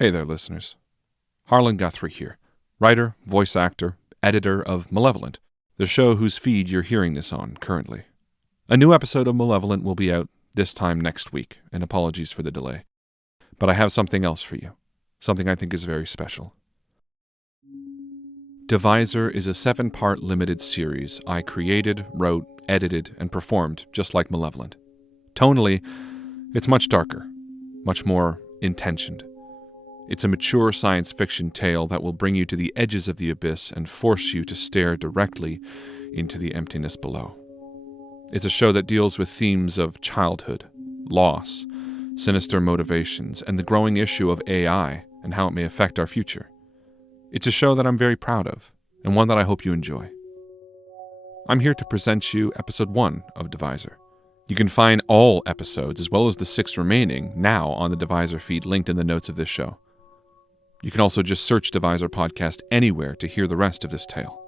Hey there, listeners. Henry Guthrie here, writer, voice actor, editor of Malevolent, the show whose feed you're hearing this on currently. A new episode of Malevolent will be out this time next week, and apologies for the delay. But I have something else for you, something I think is very special. Divisor is a 7-part limited series I created, wrote, edited, and performed just like Malevolent. Tonally, it's much darker, much more intentioned. It's a mature science fiction tale that will bring you to the edges of the abyss and force you to stare directly into the emptiness below. It's a show that deals with themes of childhood, loss, sinister motivations, and the growing issue of AI and how it may affect our future. It's a show that I'm very proud of, and one that I hope you enjoy. I'm here to present you episode 1 of Divisor. You can find all episodes, as well as the 6 remaining, now on the Divisor feed linked in the notes of this show. You can also just search Divisor Podcast anywhere to hear the rest of this tale.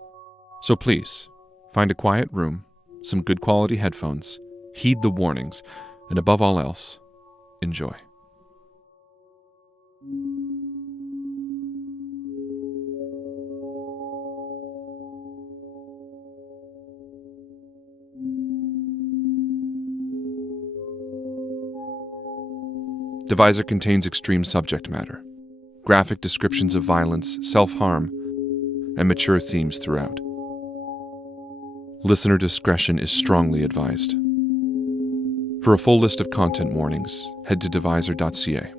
So please, find a quiet room, some good quality headphones, heed the warnings, and above all else, enjoy. Divisor contains extreme subject matter, graphic descriptions of violence, self-harm, and mature themes throughout. Listener discretion is strongly advised. For a full list of content warnings, head to divisor.ca.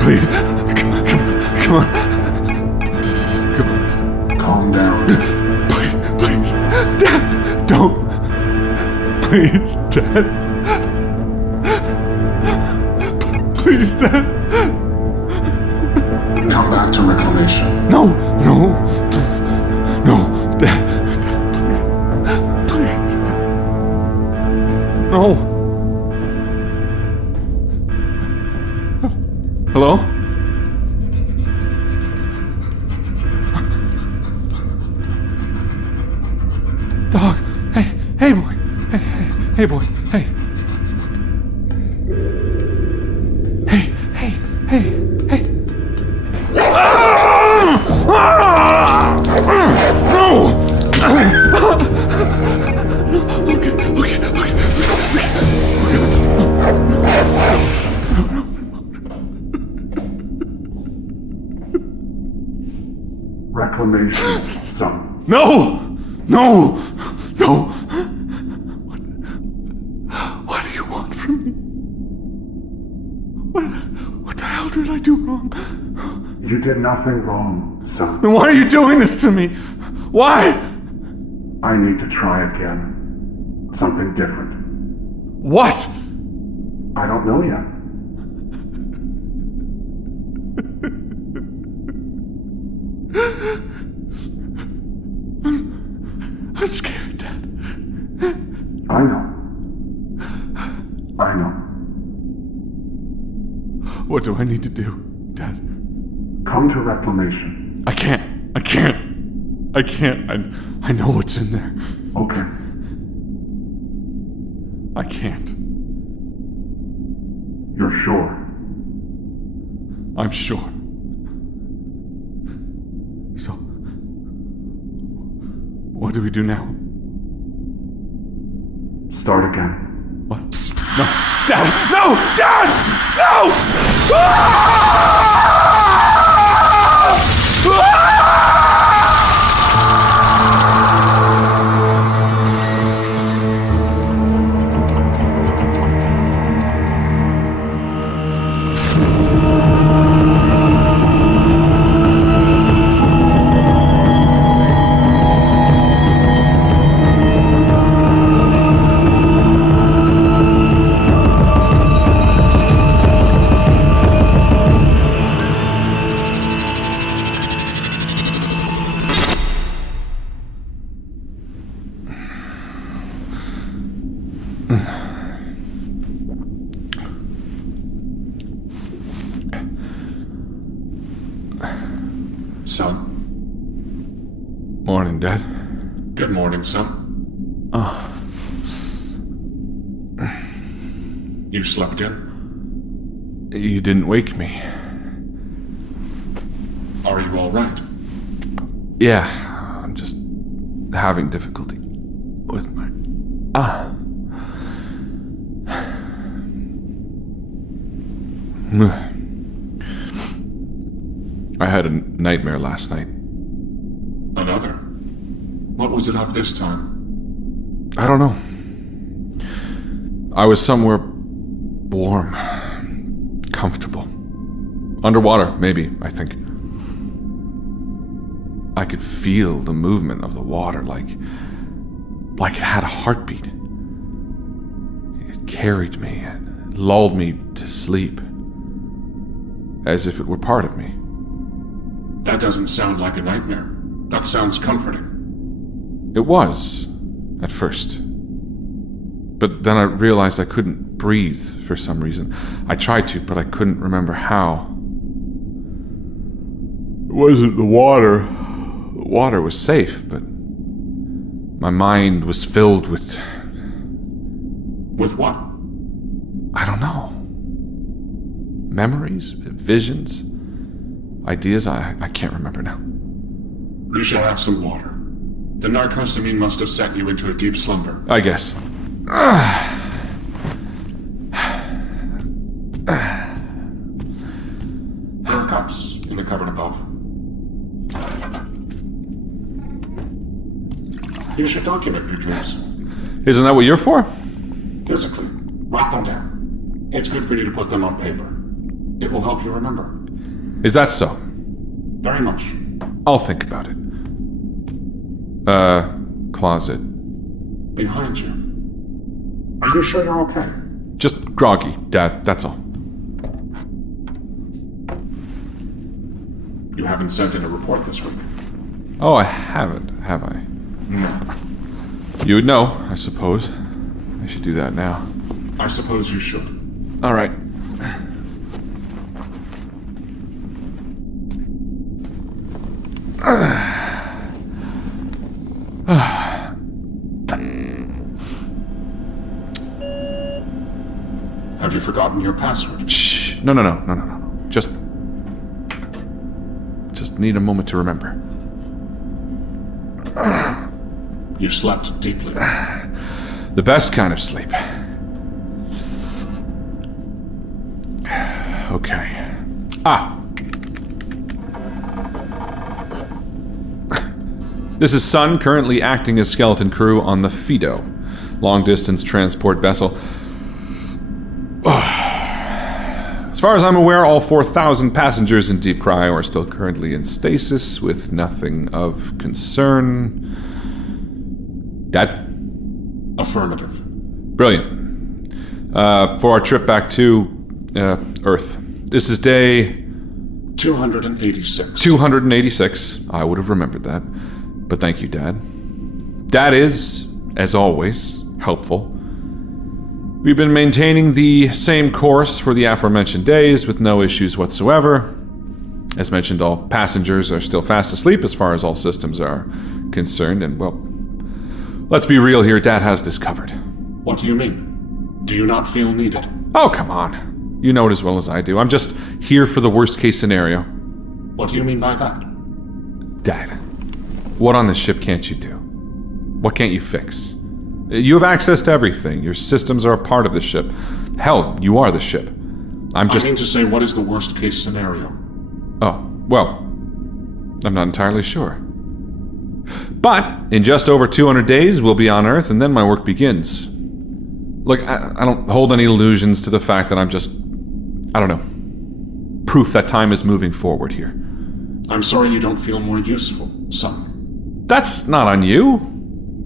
Please, come on. Calm down. Please, Dad, don't. Please, Dad. Please, Dad. Come back to reclamation. No, Dad, please. No. Hello? Dog. Hey, boy. Hey, boy. Hey. Hey. No! Okay. Reclamation done. No! What do you want from me? What the hell did I do wrong? You did nothing wrong, son. Then why are you doing this to me? Why? I need to try again. Something different. What? I don't know yet. I'm scared, Dad. I know. What do I need to do, Dad? Come to reclamation. I can't. I know what's in there. Okay. I can't. You're sure? I'm sure. So, what do we do now? Start again. What? No! Dad! No! Dad! No! Ah! morning, Dad. Good morning, son. You slept in? You didn't wake me. Are you all right? Yeah, I'm just having difficulty with my... I had a nightmare last night. Another? What was it of this time? I don't know. I was somewhere warm, comfortable. Underwater, maybe, I think. I could feel the movement of the water, like it had a heartbeat. It carried me and lulled me to sleep, as if it were part of me. That doesn't sound like a nightmare. That sounds comforting. It was, at first. But then I realized I couldn't breathe for some reason. I tried to, but I couldn't remember how. It wasn't the water. The water was safe, but my mind was filled with... With what? I don't know. Memories, visions, ideas, I can't remember now. You shall have some water. The narcosamine must have sent you into a deep slumber. I guess. There are cups in the cupboard above. You should document your dreams. Isn't that what you're for? Physically. Write them down. It's good for you to put them on paper. It will help you remember. Is that so? Very much. I'll think about it. Closet. Behind you. Are you sure you're okay? Just groggy, Dad, that's all. You haven't sent in a report this week. Oh, I haven't, have I? No. You would know, I suppose. I should do that now. I suppose you should. All right. Have you forgotten your password? Shh. No. Just need a moment to remember. You slept deeply. The best kind of sleep. Okay. This is Sun, currently acting as skeleton crew on the Fido, long-distance transport vessel. As far as I'm aware, all 4,000 passengers in Deep Cryo are still currently in stasis, with nothing of concern. Dad? Affirmative. Brilliant. For our trip back to Earth. This is day... 286. 286. I would have remembered that. But thank you, Dad. Dad is, as always, helpful. We've been maintaining the same course for the aforementioned days with no issues whatsoever. As mentioned, all passengers are still fast asleep as far as all systems are concerned, and, well, let's be real here, Dad has this covered. What do you mean? Do you not feel needed? Oh, come on. You know it as well as I do. I'm just here for the worst-case scenario. What do you mean by that? Dad, what on this ship can't you do? What can't you fix? You have access to everything. Your systems are a part of the ship. Hell, you are the ship. I mean to say, what is the worst-case scenario? Oh, well, I'm not entirely sure. But in just over 200 days, we'll be on Earth, and then my work begins. Look, I don't hold any illusions to the fact that I'm just, I don't know, proof that time is moving forward here. I'm sorry you don't feel more useful, son. That's not on you.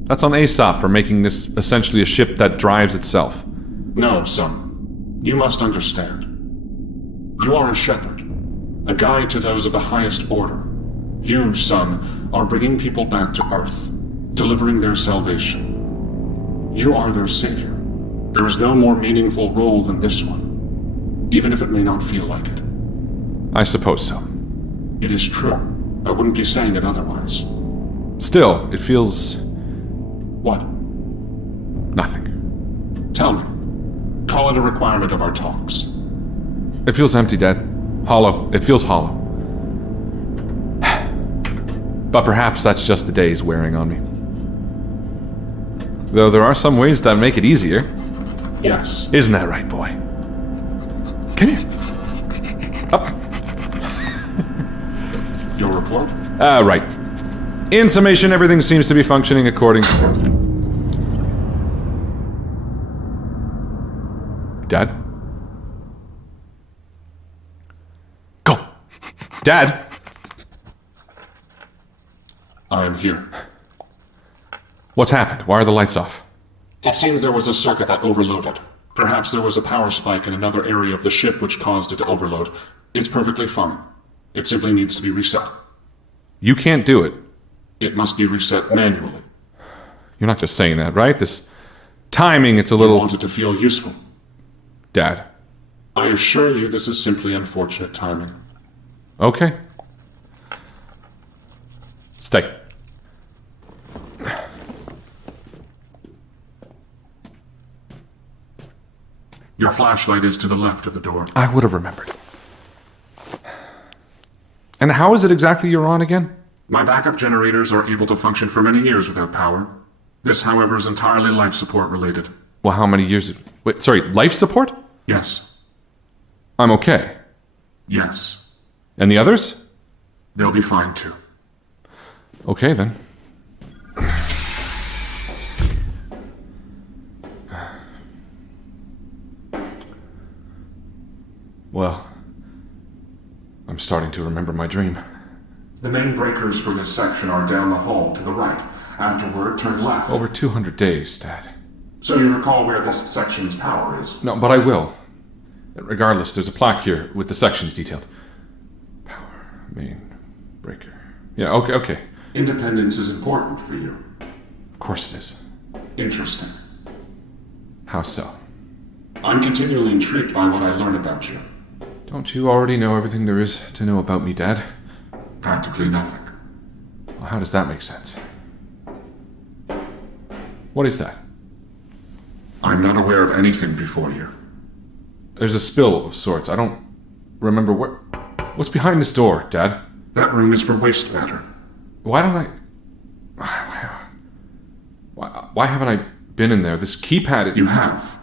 That's on Aesop for making this essentially a ship that drives itself. No, son. You must understand. You are a shepherd, a guide to those of the highest order. You, son, are bringing people back to Earth, delivering their salvation. You are their savior. There is no more meaningful role than this one, even if it may not feel like it. I suppose so. It is true. I wouldn't be saying it otherwise. Still, it feels... What? nothing. Tell me. Call it a requirement of our talks. It feels empty, Dad. Hollow. It feels hollow. But perhaps that's just the days wearing on me. Though there are some ways that make it easier. Yes. Isn't that right, boy? Come here. Up. Your report? Right. In summation, everything seems to be functioning according to... Dad? Go! Dad! I am here. What's happened? Why are the lights off? It seems there was a circuit that overloaded. Perhaps there was a power spike in another area of the ship which caused it to overload. It's perfectly fine. It simply needs to be reset. You can't do it. It must be reset manually. You're not just saying that, right? This timing, it's a I little... want it to feel useful. Dad. I assure you this is simply unfortunate timing. Okay. Stay. Your flashlight is to the left of the door. I would have remembered. And how is it exactly you're on again? My backup generators are able to function for many years without power. This, however, is entirely life support related. Well, how many years... Wait, sorry, life support? Yes. I'm okay. Yes. And the others? They'll be fine too. Okay, then. Well, I'm starting to remember my dream. The main breakers for this section are down the hall to the right. Afterward, turn left. Over 200 days, Dad. So you recall where this section's power is? No, but I will. Regardless, there's a plaque here with the sections detailed. Power, main, breaker. Yeah, okay. Independence is important for you. Of course it is. Interesting. How so? I'm continually intrigued by what I learn about you. Don't you already know everything there is to know about me, Dad? Practically nothing. Well, how does that make sense? What is that? I'm not aware of anything before you. There's a spill of sorts. I don't remember what's behind this door, Dad? That room is for waste matter. Why don't I... Why haven't I been in there? This keypad is... You have.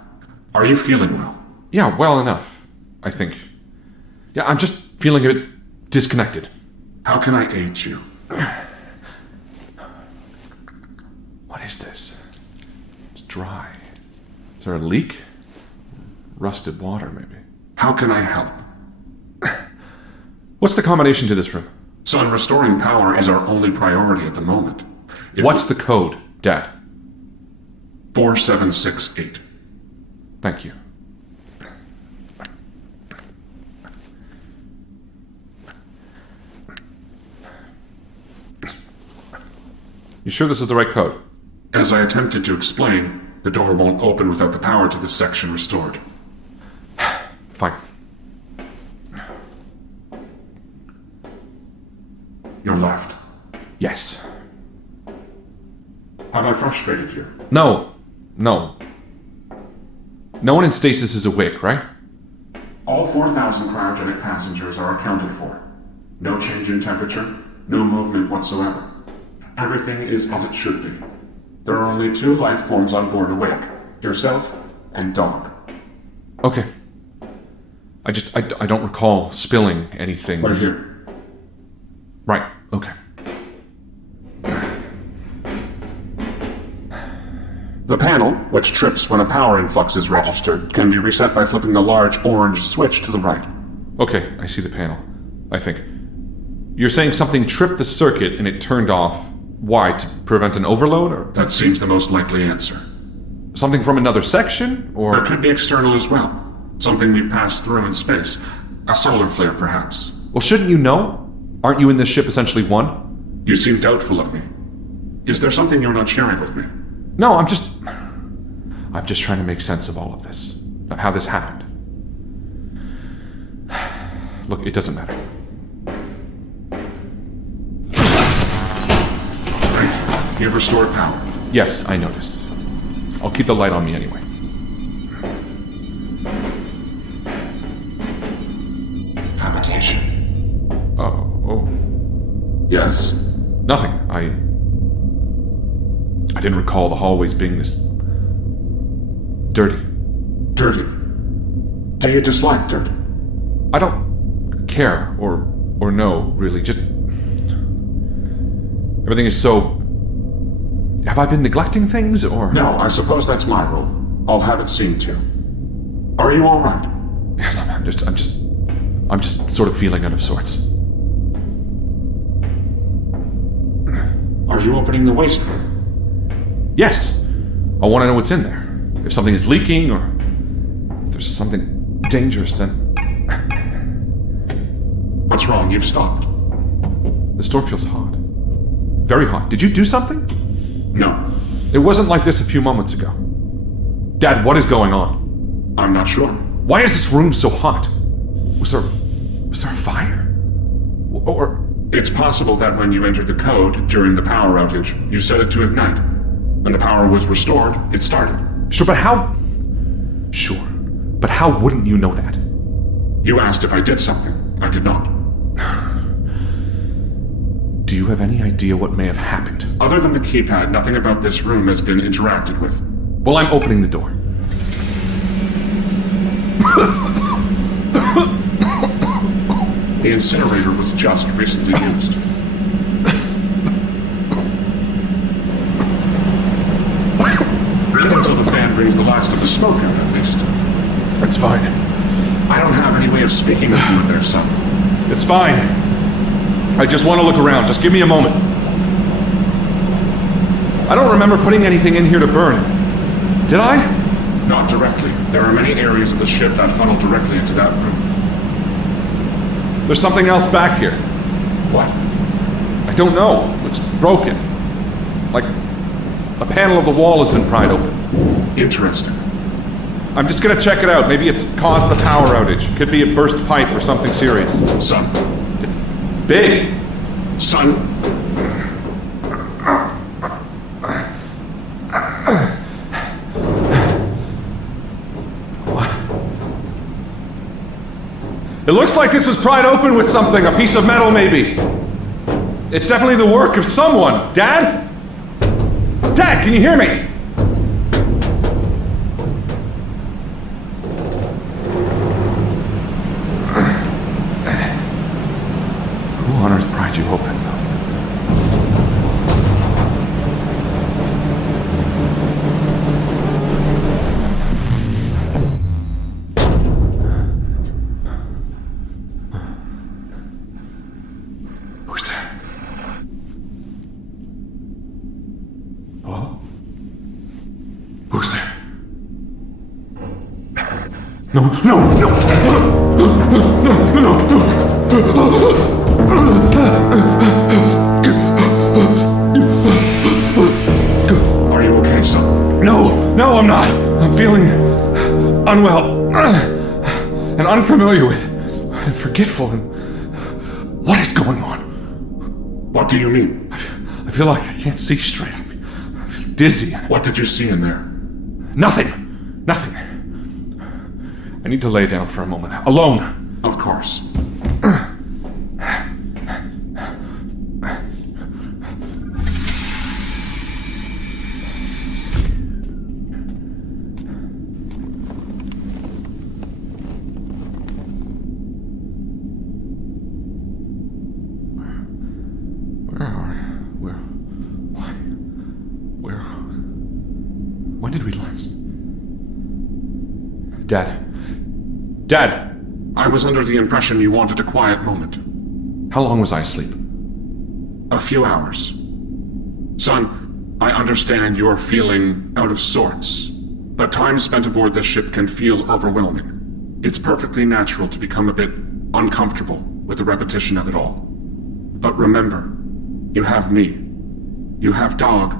Are you feeling well? Yeah, well enough, I think. Yeah, I'm just feeling a bit disconnected. How can I aid you? What is this? It's dry. Is there a leak? Rusted water, maybe. How can I help? What's the combination to this room? Son, restoring power is our only priority at the moment. What's the code, Dad? 4768. Thank you. You sure this is the right code? As I attempted to explain, the door won't open without the power to this section restored. Fine. Your left. Yes. Have I frustrated you? No. No one in stasis is awake, right? All 4,000 cryogenic passengers are accounted for. No change in temperature, no movement whatsoever. Everything is as it should be. There are only 2 life forms on board awake. Yourself and Dog. Okay. I don't recall spilling anything. We're here. Right, okay. The panel, which trips when a power influx is registered, can be reset by flipping the large orange switch to the right. Okay, I see the panel. I think. You're saying something tripped the circuit and it turned off. Why? To prevent an overload, or...? That seems the most likely answer. Something from another section, or...? It could be external as well. Something we've passed through in space. A solar flare, perhaps. Well, shouldn't you know? Aren't you in this ship essentially one? You seem doubtful of me. Is there something you're not sharing with me? No, I'm just trying to make sense of all of this. Of how this happened. Look, it doesn't matter. You've restored power. Yes, I noticed. I'll keep the light on me anyway. Habitation. Oh. Yes? Nothing. I didn't recall the hallways being this dirty. Dirty. Do you dislike dirt? I don't care or know, really. Just everything is so... Have I been neglecting things, or... No, I suppose that's my role. I'll have it seen to. Are you all right? Yes, I'm just sort of feeling out of sorts. Are you opening the waste room? Yes. I want to know what's in there. If something is leaking, or if there's something dangerous, then... What's wrong? You've stopped. The store feels hot. Very hot. Did you do something? No. It wasn't like this a few moments ago. Dad, what is going on? I'm not sure. Why is this room so hot? Was there a fire? Or... It's possible that when you entered the code during the power outage, you set it to ignite. When the power was restored, it started. Sure, but how... Sure. But how wouldn't you know that? You asked if I did something. I did not. Do you have any idea what may have happened? Other than the keypad, nothing about this room has been interacted with. Well, I'm opening the door. The incinerator was just recently used. Wait until the fan brings the last of the smoke out, at least. That's fine. I don't have any way of speaking with you there, son. It's fine. I just want to look around. Just give me a moment. I don't remember putting anything in here to burn. Did I? Not directly. There are many areas of the ship that funnel directly into that room. There's something else back here. What? I don't know. It's broken. Like a panel of the wall has been pried open. Interesting. I'm just gonna check it out. Maybe it's caused the power outage. Could be a burst pipe or something serious. Son. It's big. Son. What? It looks like this was pried open with something. A piece of metal, maybe. It's definitely the work of someone. Dad? Dad, can you hear me? Who on earth pried you open? Who's there? Hello? Who's there? No, no, no! Are you okay, son? No, I'm not. I'm feeling unwell and unfamiliar with and forgetful and what is going on? What do you mean? I feel like I can't see straight. I feel dizzy. What did you see in there? Nothing. I need to lay down for a moment. Alone. Of course. When did we last? Dad! I was under the impression you wanted a quiet moment. How long was I asleep? A few hours. Son, I understand you're feeling out of sorts, but time spent aboard this ship can feel overwhelming. It's perfectly natural to become a bit uncomfortable with the repetition of it all. But remember, you have me, you have Dog,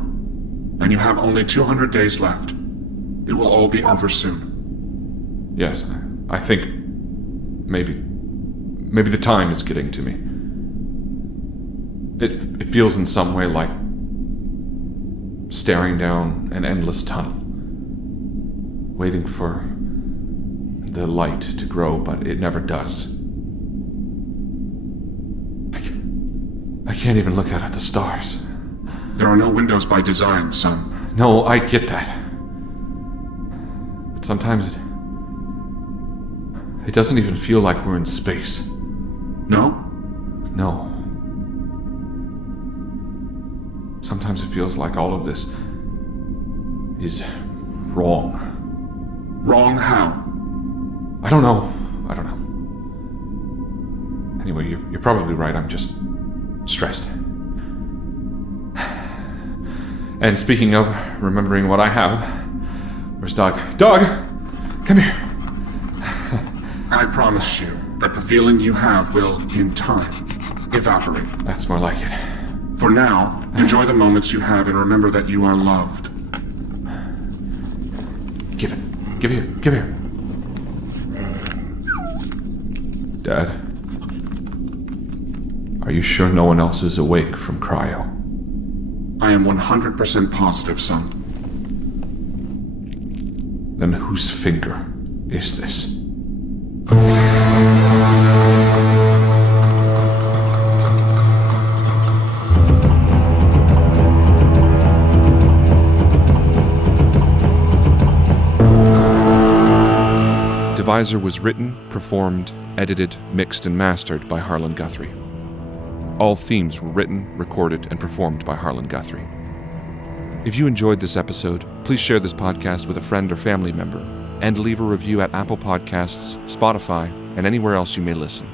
and you have only 200 days left. It will all be over soon. Yes, I think maybe the time is getting to me. It feels in some way like staring down an endless tunnel, waiting for the light to grow, but it never does. I can't even look out at the stars. There are no windows by design, son. No, I get that. But sometimes it doesn't even feel like we're in space. No? No. Sometimes it feels like all of this is wrong. Wrong how? I don't know. Anyway, you're probably right. I'm just stressed. And speaking of remembering what I have, where's Dog? Dog! Come here. I promise you that the feeling you have will, in time, evaporate. That's more like it. For now, enjoy the moments you have and remember that you are loved. Give it. Give here. Dad, are you sure no one else is awake from cryo? I am 100% positive, son. Then whose finger is this? Divisor was written, performed, edited, mixed, and mastered by Henry Guthrie. All themes were written, recorded, and performed by Henry Guthrie. If you enjoyed this episode, please share this podcast with a friend or family member, and leave a review at Apple Podcasts, Spotify, and anywhere else you may listen.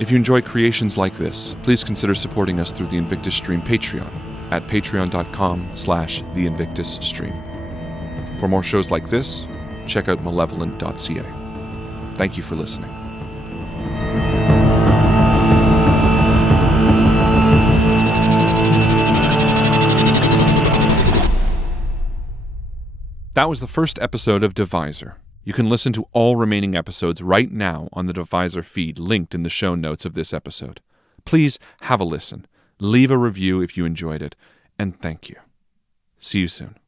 If you enjoy creations like this, please consider supporting us through the Invictus Stream Patreon at patreon.com/theinvictusstream. For more shows like this, check out malevolent.ca. Thank you for listening. That was the first episode of Divisor. You can listen to all remaining episodes right now on the Divisor feed linked in the show notes of this episode. Please have a listen, leave a review if you enjoyed it, and thank you. See you soon.